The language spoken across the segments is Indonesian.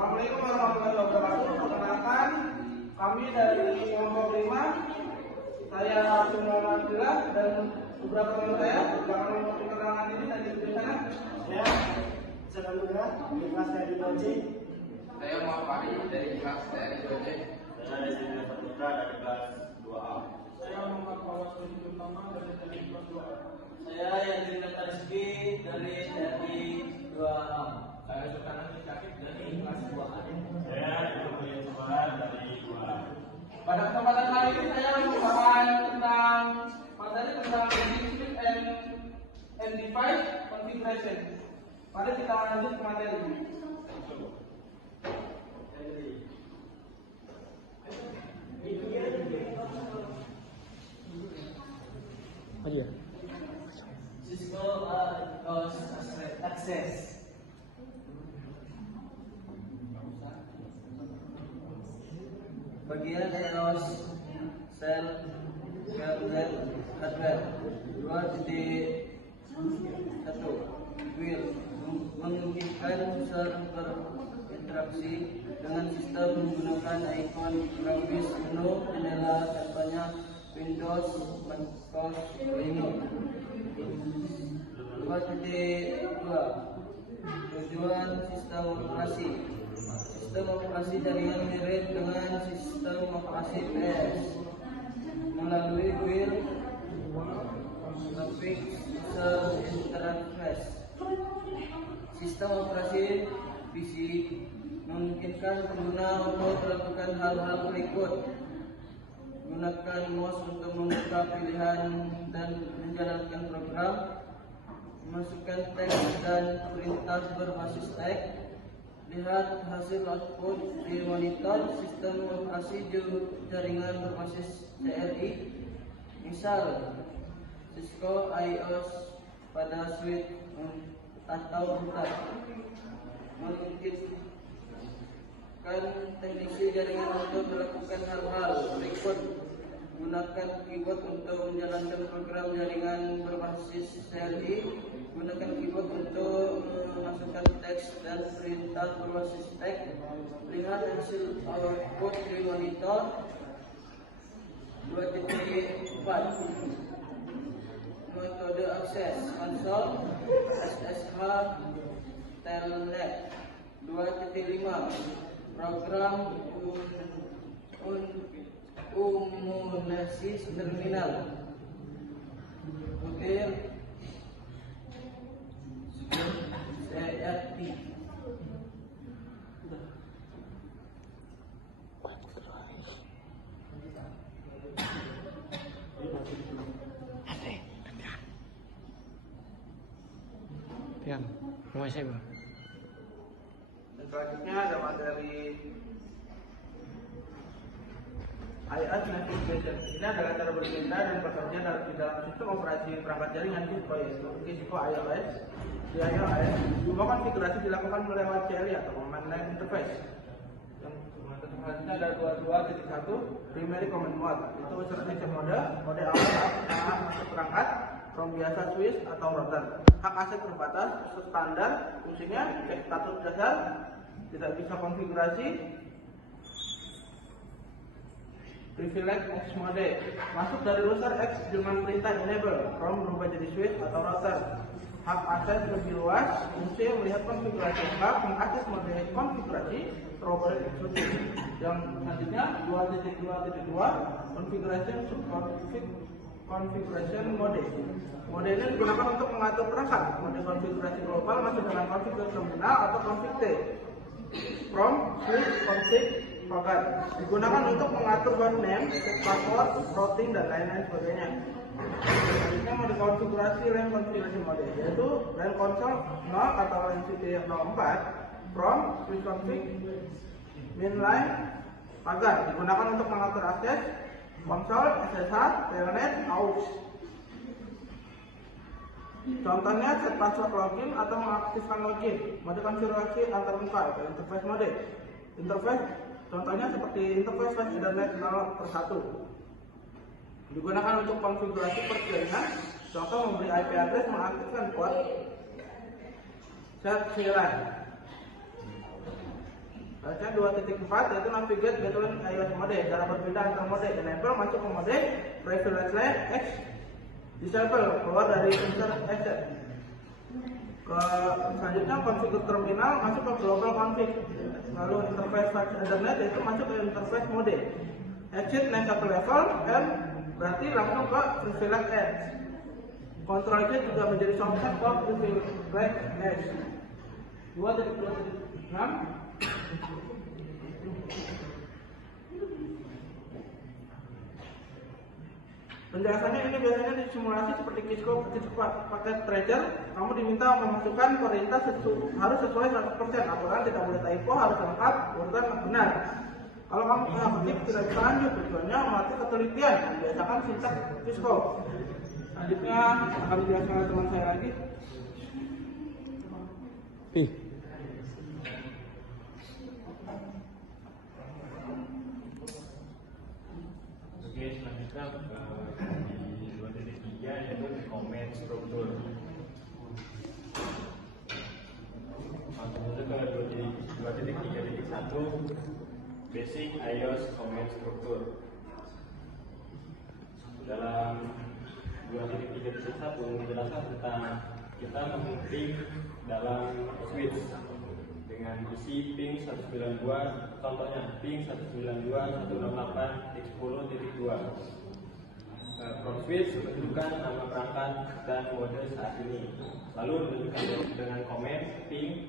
Assalamualaikum warahmatullahi wabarakatuh. Perkenalkan, kami dari kelompok 5. Saya Muhammad Abdillah dan beberapa teman saya. Jangan lupa keterangan ini dan di sana. Saya Sedaluga dari kelas dari Doji. Saya Muhammad Fahri dari kelas dari Doji. Saya Desina Saputra dari kelas 2A. Saya Muhammad Fawaz Utama dari kelas 2A. Saya Yandrina Rizky dari TRI 2A. Saya Sultan Syakib dari kelas 2A. Saya Ibrahim Subhan dari 2A. Pada kesempatan kali ini saya membahas tentang materi tentang Switch and device configuration. Mari kita lanjut ke materi. Cisco Access. Bagian EOS sel firmware hardware 2.1 will memungkinkan user berinteraksi dengan sistem menggunakan ikon grafis menu jendela contohnya Windows, Macintosh, Linux. 2.2 tujuan sistem operasi. Sistem operasi jaringan mirip dengan sistem operasi PS melalui will graphic user interface. Sistem operasi PC memungkinkan pengguna untuk melakukan hal-hal berikut: gunakan mouse untuk membuka pilihan dan menjalankan program, masukkan teks dan perintah berbasis teks, lihat hasil output di monitor sistem operasi jaringan berbasis CRI, misal Cisco iOS pada switch atau router. Memungkinkan teknisi jaringan untuk melakukan hal-hal berikut: gunakan keyboard untuk menjalankan program jaringan berbasis CRI, gunakan keyboard untuk memasukkan teks dan perintah berbasis teks, lihat hasil output di monitor. 2.4 metode akses konsol SSH telnet. 2.5 program umunesis terminal butir CRT. Pian, rumah saya bang. Selanjutnya ada materi IoT Navigation. Ini adalah cara berpindah dan bekerja di dalam sistem operasi perangkat jaringan Cisco, yaitu Cisco iOS. Di iOS, semua konfigurasi dilakukan melewati CLI atau Command Line Interface. Yang selanjutnya ada 22.1 Primary Command Mode. Itu user mode awal masuk perangkat, from biasa switch atau router. Hak aset terbatas, standar, fungsinya cek status dasar, tidak bisa konfigurasi. Privilege X mode, masuk dari user X dengan perintah enable, from berubah jadi switch atau router. Hak akses lebih luas, fungsi melihat konfigurasi lengkap, mengakses mode konfigurasi, terobos eksklusif. Yang selanjutnya 2.2.2 configuration mode. Mode ini digunakan untuk mengatur perangkat. Mode konfigurasi global masuk dengan config terminal atau config T. From switch config forgot, digunakan untuk mengatur hostname, password, routing dan lain-lain sebagainya. Selanjutnya mode konfigurasi LAN konfigurasi mode, yaitu LAN console 0 atau LAN city 04 from switch config mainline pagar, digunakan untuk mengatur akses konsol, SSH, telnet, AUX. Contohnya set password login atau mengaktifkan login. Mode konfigurasi antarmuka atau interface mode. Interface contohnya seperti interface flash Ethernet 0/1. Digunakan untuk konfigurasi perjaringan. Contoh memberi IP address, mengaktifkan port set VLAN. Baca 2.4 yaitu navigate between iOS mode, cara berpindah antar mode. Enable masuk ke mode, privilege layer X disable, keluar dari insert asset. Selanjutnya konfigur terminal, masuk ke global config. Lalu interface touch ethernet yaitu masuk ke interface mode. Exit naik satu level, M berarti langsung ke privilege X. Control Z juga menjadi shortcut ke privilege X. 2.2.6 penjelasannya ini biasanya di simulasi seperti Kisco paket tracer, kamu diminta memasukkan perintah harus sesuai 100%, aturan tidak boleh typo, harus lengkap, urutan benar. Kalau kamu ketik tidak bisa lanjut, tujuannya melatih ketelitian, membiasakan sintaks Kisco. Selanjutnya akan dijelaskan oleh teman saya lagi. Oke, selanjutnya di 2.3 yaitu comment struktur. Langsung saja ke 2.3.1 basic iOS comment struktur. Dalam 2.3.1 menjelaskan tentang kita mengetik dalam switch dengan isi ping 192, contohnya ping 192.168.10.2. From switch menunjukkan nama perangkat dan mode saat ini. Lalu menunjukkan dengan komen ping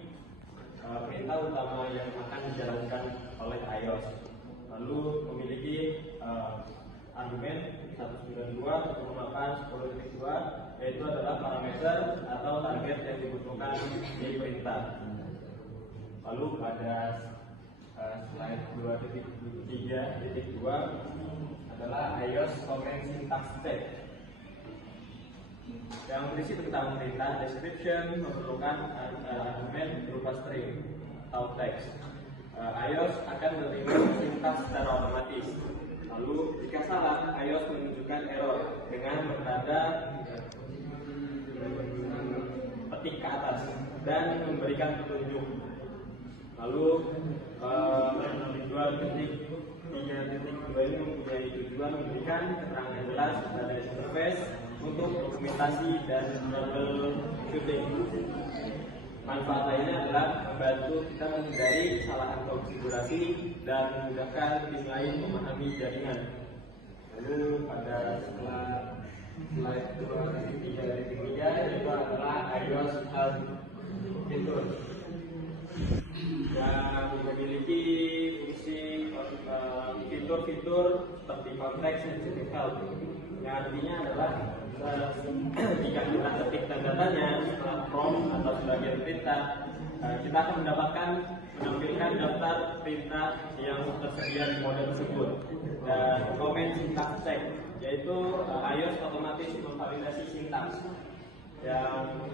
perintah utama yang akan dijalankan oleh iOS. Lalu memiliki argumen 192.168.10.2 yaitu adalah parameter atau target yang dibutuhkan di perintah. Lalu pada slide 2.3.2 adalah iOS comment syntax check yang berisi tentang perintah description memerlukan argumen berupa string atau teks. iOS akan menerima sintaks secara otomatis. Lalu jika salah, iOS menunjukkan error dengan bertanda petik ke atas dan memberikan petunjuk. Lalu 2.3.2 ini mempunyai tujuan memberikan keterangan jelas pada interface untuk dokumentasi dan troubleshooting. Manfaat lainnya adalah membantu kita menghindari kesalahan konfigurasi dan memudahkan tim lain memahami jaringan. Lalu pada slide 2.3.3 itu adalah iOS Help fitur yang memiliki fungsi fitur-fitur seperti Context Sensitive Help, yang artinya adalah jika kita ketik tanda tanya setelah prompt atau sebagian perintah, kita akan menampilkan daftar perintah yang tersedia di mode tersebut. Dan comment syntax check, yaitu iOS otomatis memvalidasi sintaks yang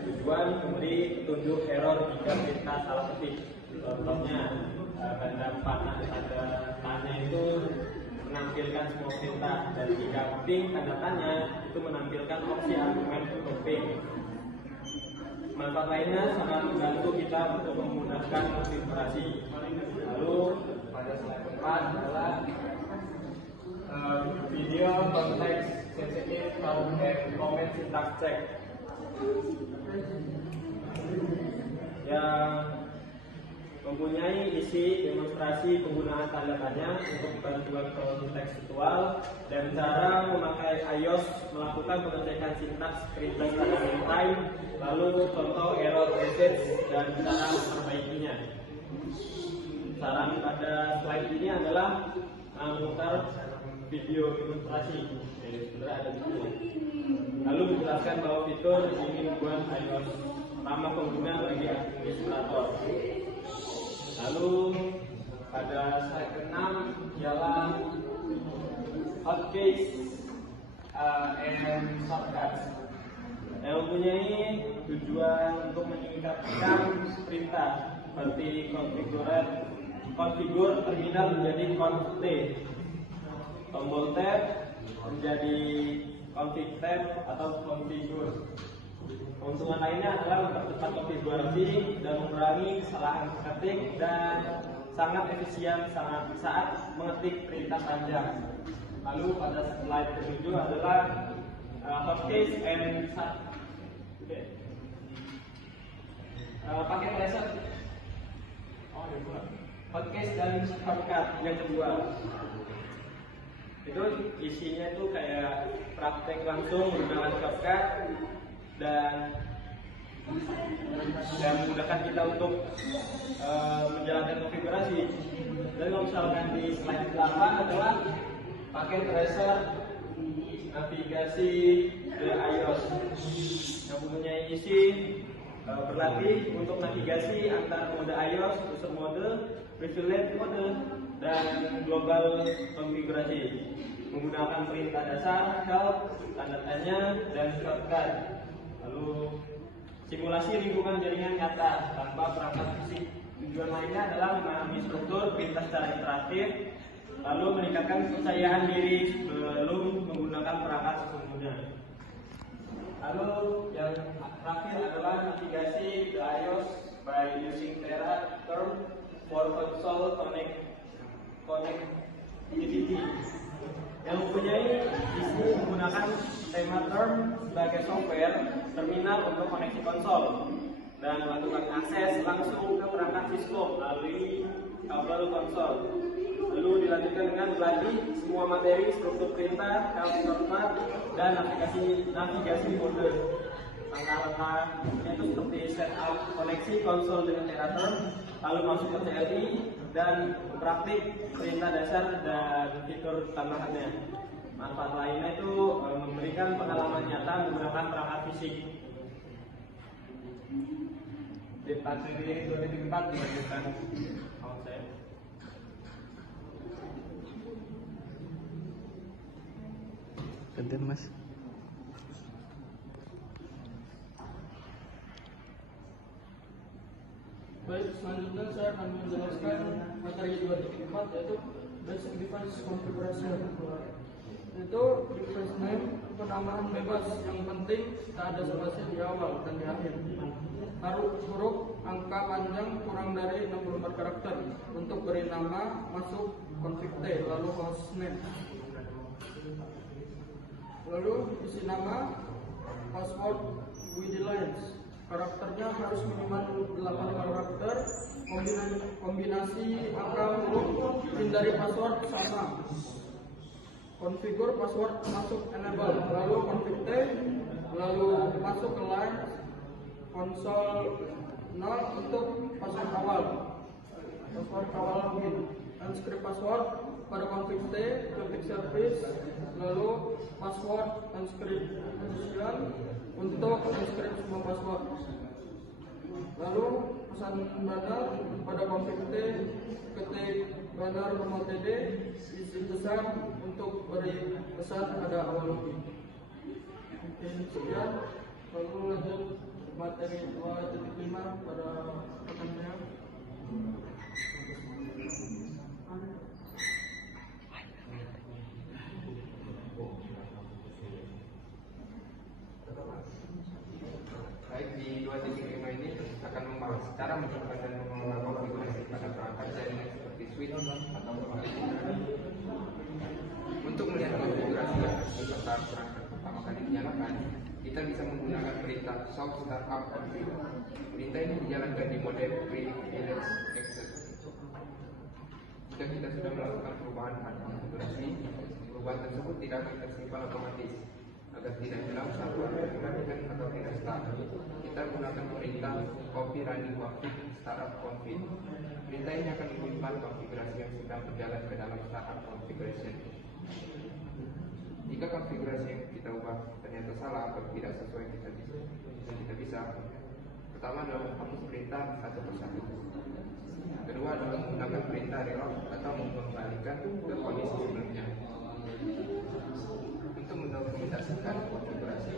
tujuan memberi petunjuk error jika perintah salah ketik. Contohnya tanda panah tanda tanya itu menampilkan semua perintah, dan jika ping tanda tanya itu menampilkan opsi argumen untuk ping. Manfaat lainnya sangat membantu kita untuk memudahkan konfigurasi. Lalu pada slide 4 adalah video context sensitive comment syntax check yang mempunyai isi demonstrasi penggunaan tanda tanya untuk bantuan konteks tekstual dan cara memakai iOS melakukan pengecekan sintaks perintah tanda time, lalu contoh error message dan cara memperbaikinya. Saran pada slide ini adalah memutar video demonstrasi, jadi sebenarnya ada di sini. Lalu menjelaskan bahwa fitur ini membuat iOS ramah pengguna bagi administrator. Lalu pada slide ke-6 ialah hotkeys and shortcuts yang mempunyai tujuan untuk meningkatkan perintah seperti konfigur terminal menjadi conf T, tombol tab menjadi config tab atau configure. Keuntungan lainnya adalah mempercepat konfigurasi dan mengurangi kesalahan ketik dan sangat efisien saat mengetik perintah panjang. Lalu pada slide ke-7 adalah hotkeys and paket reset. Hotkeys dan shortcut yang kedua. Itu isinya itu kayak praktek langsung menggunakan shortcut dan memudahkan kita untuk menjalankan konfigurasi. Dan kalau misalkan di slide 8 adalah paket tracer navigasi dari iOS yang mempunyai isi berlatih untuk navigasi antar mode iOS, user mode, privilege mode, dan global konfigurasi menggunakan perintah dasar, help, tanda tanya, dan shortcut. Lalu simulasi lingkungan jaringan nyata tanpa perangkat fisik. Tujuan lainnya adalah memahami struktur perintah secara interaktif, lalu meningkatkan kepercayaan diri sebelum menggunakan perangkat sesungguhnya. Lalu yang terakhir adalah navigasi the iOS by using Terra term for console connectivity yang mempunyai isi menggunakan tema term sebagai software terminal untuk koneksi konsol dan melakukan akses langsung ke perangkat Cisco melalui kabel konsol. Lalu dilanjutkan dengan berlatih semua materi struktur perintah, help shortcut, dan navigasi mode. Langkah-langkahnya itu seperti setup koneksi konsol dengan Terraterm, lalu masuk ke CLI dan praktik perintah dasar dan fitur tambahannya. Manfaat lainnya itu memberikan pengalaman nyata menggunakan perangkat fisik. Di materi 2004 dilanjutkan. Gantian mas. Baik, selanjutnya saya akan menjelaskan materi 2.4 yaitu basic device configuration. Itu device name penamaan bebas, yang penting tak ada spasi di awal dan di akhir. Huruf angka panjang kurang dari 64 karakter. Untuk beri nama masuk config T, lalu hostname. Lalu isi nama, password with lines. Karakternya harus minimal 8 karakter. Kombinasi angka huruf hindari password sama. Konfigur password masuk enable, lalu config T, lalu masuk ke line konsol 0 untuk password awal. Password awal login. Unscript password pada config T, config service, lalu password unscript position untuk unscript semua password. Lalu pesan banner pada config T, ketik banner nomor TD, isi pesan untuk beri pesan pada awal login. Mungkin sekian, lalu lanjut materi 2.5 pada pertanyaan. Baik, di 2.5 ini akan membahas cara menciptakan dan mengelola konfigurasi pada perangkat jaringan seperti switch atau kebalikan. Untuk melihat konfigurasi yang serta perangkat pertama kali dinyalakan, kita bisa menggunakan perintah soft startup config. Perintah ini dijalankan di mode privilege access. Jika kita sudah melakukan perubahan pada konfigurasi, perubahan tersebut tidak akan tersimpan otomatis. Agar tidak hilang saat diperhatikan atau tidak start, kita gunakan perintah copy running config startup config. Perintah ini akan menyimpan konfigurasi yang sedang berjalan ke dalam startup configuration. Jika konfigurasi yang kita ubah ternyata salah atau tidak sesuai yang kita bisa, pertama adalah menghapus perintah satu persatu. Kedua adalah menggunakan perintah reload atau mengembalikan ke kondisi sebelumnya. Untuk mendokumentasikan konfigurasi,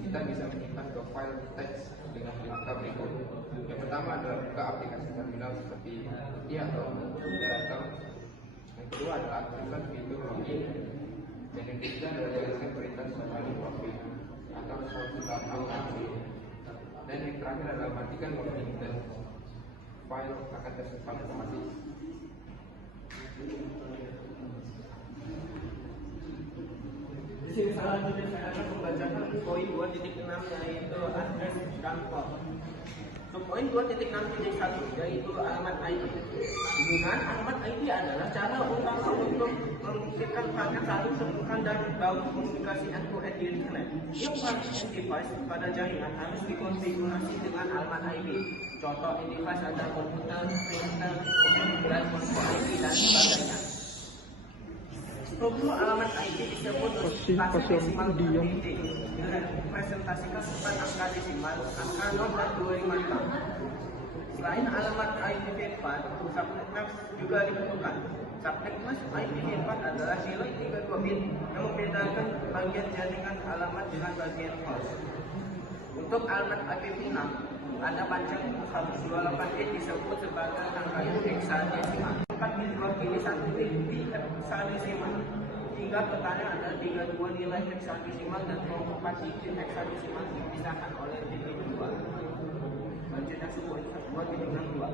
kita bisa menyimpan ke file teks dengan langkah berikut. Yang pertama adalah buka aplikasi terminal seperti atau Terraterm. Yang kedua adalah aktifkan fitur login. Dan yang ketiga adalah jalankan perintah running config atau source startup config. Dan yang terakhir adalah matikan logging dan file akan tersimpan otomatis. Di sini selanjutnya saya akan membacakan poin 2.6 yaitu address dan port. Untuk poin 2.6.1 yaitu alamat IP. Penggunaan alamat IP adalah cara utama untuk membuktikan paket saling sambungkan dan baku komunikasi end-to-end di internet. Tiap paket device pada jaringan harus dikonfigurasi dengan alamat IP. Contoh device ada komputer, printer, dan IP dan sebagainya. Struktur alamat IP disebut klasifikasi desimal PID dengan representasikan 4 angka desimal, angka 0 dan 255. Selain alamat IPv4, subnet mask juga dibutuhkan. Subnet mask IPv4 adalah nilai 32 bit yang membedakan bagian jaringan alamat dengan bagian host. Untuk alamat IPv6, ada panjang 128 bit disebut sebagai angka heksadesimal. 4 bit 2 pilih 1 bit di heksadesimal. 3 pertanyaan ada 32 nilai heksadesimal dan 24 digit heksadesimal dipisahkan oleh titik 2. Bagian suku 2.62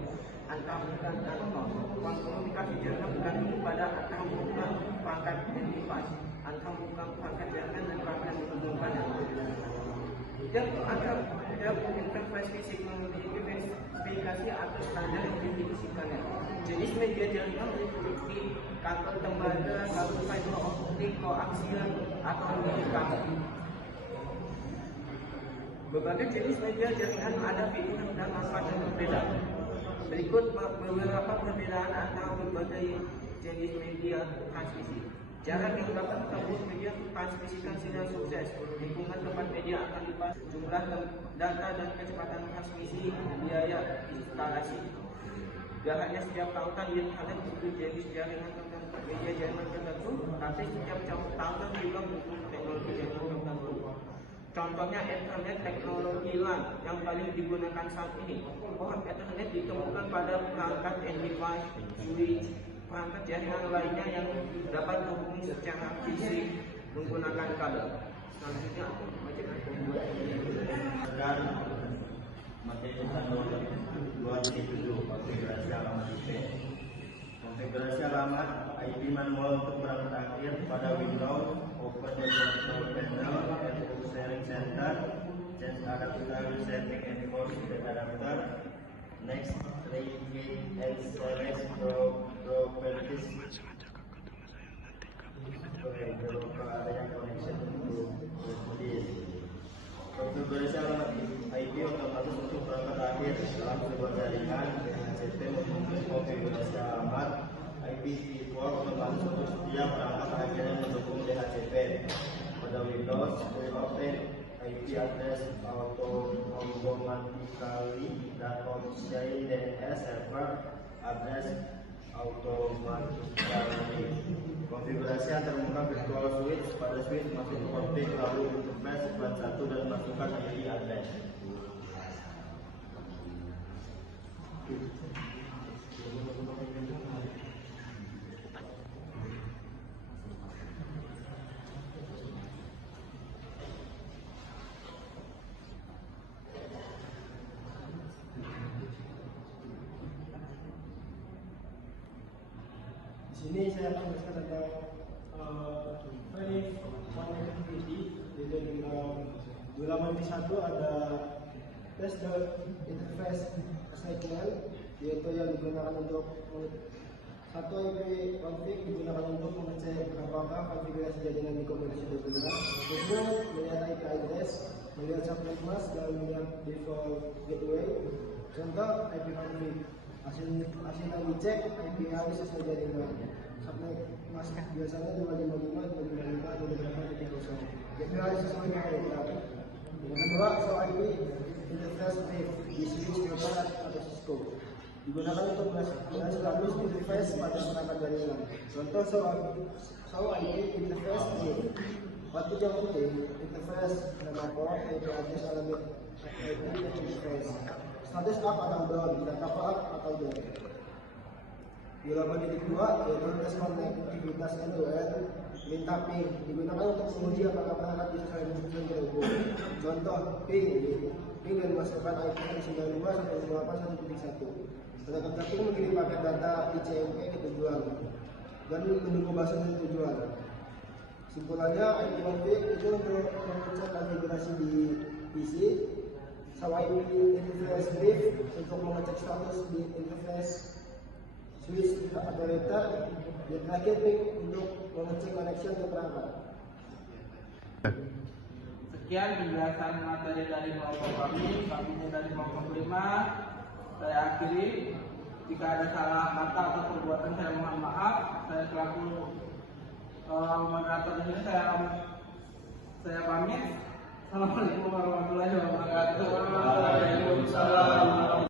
angka bukan dan 0. Ruang komunikasi jaringan bergantung pada angka bukan perangkat device, angka bukan perangkat jaringan dan perangkat menghubungkannya. Dan ada interface fisik memiliki spesifikasi atau standar yang didefinisikannya. Jenis media jaringan meliputi kabel tembaga, kabel fiber optik, koaksial, atau kabel. Berbagai jenis media jaringan ada pilihan dan manfaat yang berbeda. Berikut beberapa perbedaan antara berbagai jenis media transmisi. Jarak yang dapat ditempuh media transmisikan sinyal sukses. Lingkungan tempat media akan dibahas jumlah data dan kecepatan transmisi, biaya instalasi. Gak hanya setiap tahunan di internet butuh jenis jaringan tertentu, media jaringan tertentu, tapi setiap tahunan juga butuh teknologi jaringan tertentu. Contohnya Ethernet teknologi LAN yang paling digunakan saat ini. Port Ethernet ditemukan pada perangkat device, switch, perangkat jaringan lainnya yang dapat berhubung secara fisik menggunakan kabel. Selanjutnya, dan materi 2.7 konfigurasi alamat IP. Konfigurasi alamat IP manual untuk perangkat akhir pada Windows, open the control panel, and sharing center, change adapter, setting and force the adapter. Next, create and select properties. Konfigurasi alamat IP otomatis untuk perangkat akhir dalam sebuah jaringan. DHCP memiliki konfigurasi alamat IPv4 otomatis untuk setiap perangkat akhir yang mendukung DHCP. Pada Windows, open IP address automatically dan opsi DNS server address automatically. Konfigurasi antarmuka virtual switch. Pada switch masuk config lalu interface buat 1 dan masukkan IP address. Di sini saya akan menjelaskan tentang Very connectivity. Jadi di halaman V1 ada test the interface signal, yaitu yang digunakan untuk satu IP config digunakan untuk mengecek apakah konfigurasi jaringan di komputer sudah benar. Kedua, melihat IP address, melihat subnet mask dan melihat default gateway. Contoh IP config. Hasil yang dicek IP harus sesuai jaringan. Subnet mask biasanya 255, 255, 255.0. Gateway harus sesuai dengan jaringan. Yang kedua, soal IP interface NIC di switch barat atau Cisco digunakan untuk mengestablish interface pada perangkat jaringan. Contoh soal IP interface NIC. Waktu yang penting interface nama port, IP address alamat IP interface. Status up atau down, data up atau down. Di halaman titik 2 yaitu tes konektivitas end-to-end minta ping digunakan untuk menguji apakah perangkat bisa saling terhubung. Contoh ping link dan masukkan IP 92.168.1.1. Tenaga kerja mengirim paket data ICMP ke tujuan dan menunggu bahasa dari tujuan. Simpulannya, IP config itu untuk mengecek konfigurasi di PC, sama interface brief untuk mengecek status di interface switch atau router, dan terakhir ping untuk mengecek connection ke perangkat. Sekian penjelasan materi dari kelompok kami dari kelompok 5. Saya akhiri. Jika ada salah kata atau perbuatan saya mohon maaf. Saya selaku moderator ini saya pamit. Assalamualaikum warahmatullahi wabarakatuh. Waalaikumsalam.